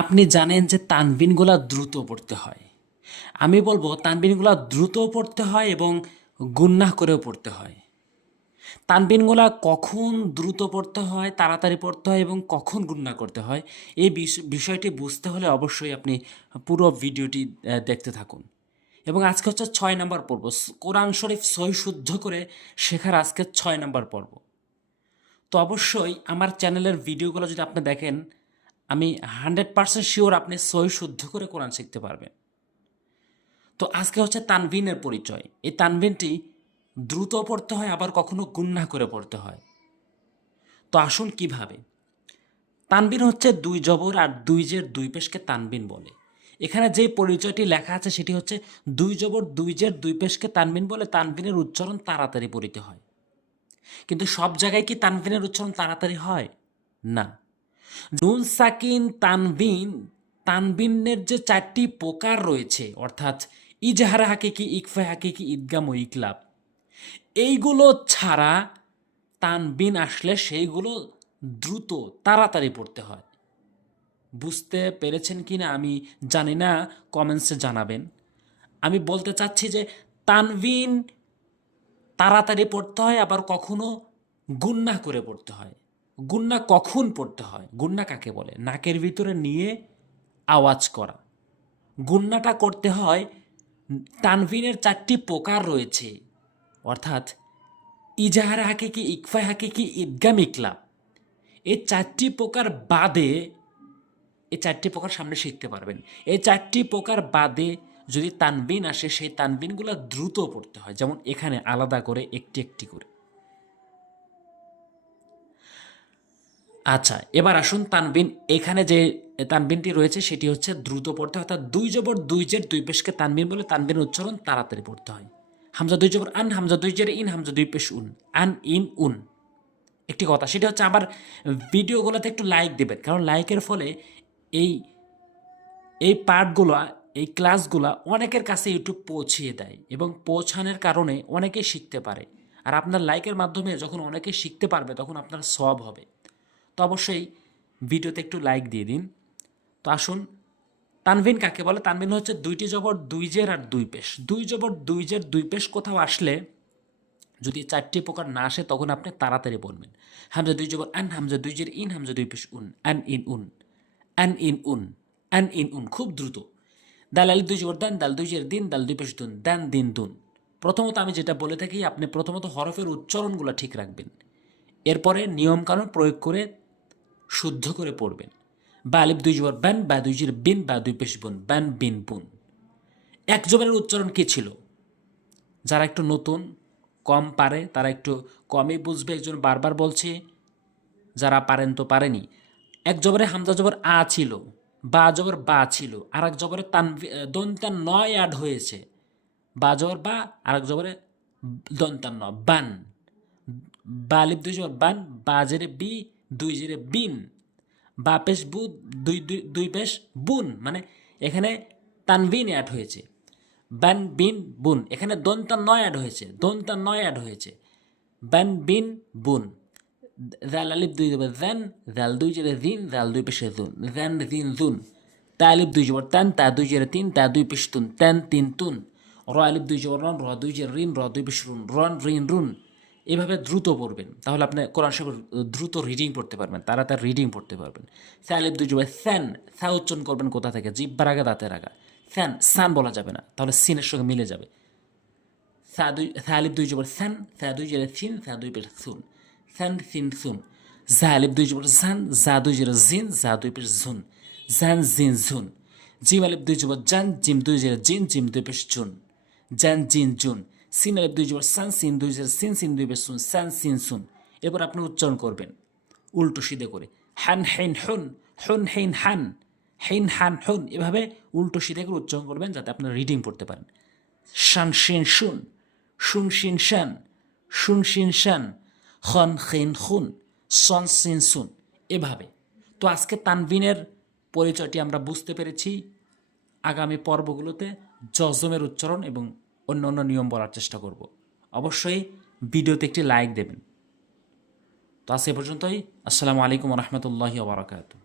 আপনি জানেন যে তানবিনগুলা দ্রুত পড়তে হয়। আমি বলবো তানবিনগুলা দ্রুত পড়তে হয় এবং গুন্নাহ করেও পড়তে হয়। তানবিনগুলা কখন দ্রুত পড়তে হয়, তাড়াতাড়ি পড়তে হয় এবং কখন গুন্নাহ করতে হয়, এই বিষয়টি বুঝতে হলে অবশ্যই আপনি পুরো ভিডিওটি দেখতে থাকুন। এবং আজকে হচ্ছে ৬ নাম্বার পর্ব। কোরআন শরীফ সহি শুদ্ধ করে শেখার আজকে ৬ নাম্বার পর্ব। তো অবশ্যই আমার চ্যানেলের ভিডিওগুলো যদি আপনি দেখেন, আমি 100% শিওর আপনি সহি শুদ্ধ করে কোরআন শিখতে পারবেন। তো আজকে হচ্ছে তানভিনের পরিচয়। এই তানভিনটি দ্রুত পড়তে হয়, আবার কখনো গুন্নাহ করে পড়তে হয়। তো আসুন কিভাবে। তানবিন হচ্ছে দুই জবর আর দুই জের দুই পেশকে তানবিন বলে। এখানে যে পরিচয়টি লেখা আছে সেটি হচ্ছে দুই জবর দুই জের দুই পেশকে তানবিন বলে। তানবিনের উচ্চারণ তাড়াতাড়ি পড়িতে হয়। কিন্তু সব জায়গায় কি তানবিনের উচ্চারণ তাড়াতাড়ি হয়? না। নুন সাকিন তানবিন, তানবিনের যে 4টি প্রকার রয়েছে, অর্থাৎ ইজহার হাকিকি, ইকফা হাকিকি, ইদগাম ও ইকলাব, এইগুলো ছাড়া তানবিন আসলে সেইগুলো দ্রুত তাড়াতাড়ি পড়তে হয়। বুঝতে পেরেছেন কি না আমি জানি না, কমেন্টসে জানাবেন। আমি বলতে চাচ্ছি যে তানবিন তাড়াতাড়ি পড়তে হয়, আবার কখনো গুন্নাহ করে পড়তে হয়। গুন্নাহ কখন পড়তে হয়? গুন্নাহ কাকে বলে? নাকের ভিতরে নিয়ে আওয়াজ করা। গুন্নাটা করতে হয়। তানবিনের 4টি প্রকার রয়েছে, অর্থাৎ ইজাহার হাকিকি, ইকফা হাকিকি, ইদগাম ইকলাব। এই 4টি প্রকার বাদে, এই 4টি প্রকার সামনে শিখতে পারবেন। এই 4টি প্রকার বাদে যদি তানবিন আসে, সেই তানবিনগুলো দ্রুত পড়তে হয়, যেমন এখানে আলাদা করে একটি একটি করে। আচ্ছা, এবার আসুন তানবিন। এখানে যে তানবিনটি রয়েছে সেটি হচ্ছে দ্রুত পড়তে হয়, অর্থাৎ দুই জবর দুই জের দুই পেশকে তানবিন বলে। তানবিনের উচ্চারণ তাড়াতাড়ি পড়তে হয়। হামজা দুই জবর আন, হামজা দুই জের ইন, হামজা দুই পেশ উন, আন ইন উন। একটি কথা, সেটা হচ্ছে আবার ভিডিওগুলোতে একটু লাইক দেবেন, কারণ লাইকের ফলে এই এই পার্টগুলো, এই ক্লাসগুলো অনেকের কাছে ইউটিউব পৌঁছিয়ে দেয় এবং পৌঁছানোর কারণে অনেকেই শিখতে পারে। আর আপনার লাইকের মাধ্যমে যখন অনেকে শিখতে পারবে, তখন আপনার সওয়াব হবে। তো অবশ্যই ভিডিওতে একটু লাইক দিয়ে দিন। তো আসুন, তানভিন কাকে বলে? তানভিন হচ্ছে দুইটি জবর দুই জের আর দুই পেশ। দুই জবর দুই জের দুই পেশ কোথাও আসলে, যদি 4টি প্রকার না আসে, তখন আপনি তাড়াতাড়ি বলবেন। হামজা দুই জবর আন, হামজা দুই জের ইন, হামজা দুই পেশ উন, আন ইন উন, আন ইন উন, আন ইন উন, খুব দ্রুত। দাল আলিফ দুই জবর দান, দাল দুই জের দিন, দাল দুই পেশ দুন, দান দিন দুন। প্রথমত আমি যেটা বলে থাকি, আপনি প্রথমত হরফের উচ্চারণগুলো ঠিক রাখবেন, এরপরে নিয়মকানুন প্রয়োগ করে শুদ্ধ করে পড়বেন। বা আলিফ দুই জবর ব্যান, বা দুই জের বিন, বা দুই পেশ বুন, ব্যান বিন বুন। এক জবরের উচ্চারণ কি ছিল? যারা একটু নতুন, কম পারে, তারা একটু কমই বুঝবে, একজন বারবার বলছে। যারা পারেন তো পারেনি। এক জবরে হামজা জবর আ ছিল, বা জবর বা ছিল, আর এক জবরে দন্তান নয় অ্যাড হয়েছে। বা জবর বা, আর এক জবরে দন্তান ন, বান। বা আলিফ দুই জবর বান, বা জেরে বি, দুই জেরে বিন, বা পেশ বু, দুই দুই দুই পেশ বুন। মানে এখানে তানবিন অ্যাড হয়েছে। ব্যান বিন বুন, এখানে দন্তান নয় অ্যাড হয়েছে, দন্তান নয় অ্যাড হয়েছে। ব্যান বিন বুন। দাল আলিফ দুই জবর দ্যান, দাল দুই জেরে দিন, দাল দুই পেশে দুন, দ্যান দিন দুন। তা আলিফ দুই জবর তান, তা দুই জেরে তিন, তা দুই পেশ তুন, তান তিন তুন। র আলিফ দুই জবর রন, র দুই জেরে রিন, র দুই পেশ রুন, রন রিন রুন। এভাবে দ্রুত পড়বেন, তাহলে আপনি কোরআন শরীফ দ্রুত রিডিং পড়তে পারবেন, তাড়াতাড়ি রিডিং পড়তে পারবেন। সা আলিফ দুই জবর স্যান, সা উচ্চারণ করবেন কোথা থেকে? জিব্বার আগে, দাঁতের আগা। স্যান, সান বলা যাবে না, তাহলে সিনের সঙ্গে মিলে যাবে। সা আলিফ দুই জবর স্যান, সা দুই জেরে সিন, সা দুই পেশ সুন, স্যান সিন সুন। জা আলিফ দুই জবর জান, জা দুই জেরে জিন, জা দুই পেশ ঝুন, জান জিন ঝুন। জিম আলিফ দুই জবর জান, জিম দুই জেরে জিন, জিম দুই পেশ জুন, জান জিন জুন। সিন আলিফ দুই জবর সান, সিন দুই জেরে সিন, সিন দুই পেশ সুন, সান সিন সুন। এবার আপনি উচ্চারণ করবেন উল্টো সিধে করে। হান হেন হুন, হুন হেন হান, হেন হান হুন। এভাবে উল্টো সিধে করে উচ্চারণ করবেন, যাতে আপনার রিডিং পড়তে পারেন। শান শিন শুন, শুন শিন শান, শুন শিন শান, খন খিন খুন, সন সিন সুন। এভাবে। তো আজকে তানবিনের পরিচয়টি আমরা বুঝতে পেরেছি। আগামী পর্বগুলোতে জজমের উচ্চারণ এবং অন্য অন্য নিয়ম বলার চেষ্টা করব। অবশ্যই ভিডিওতে একটি লাইক দেবেন। তো আজ এ পর্যন্তই। আসসালামু আলাইকুম রহমতুল্লাহি ওয়া বারাকাতুহু।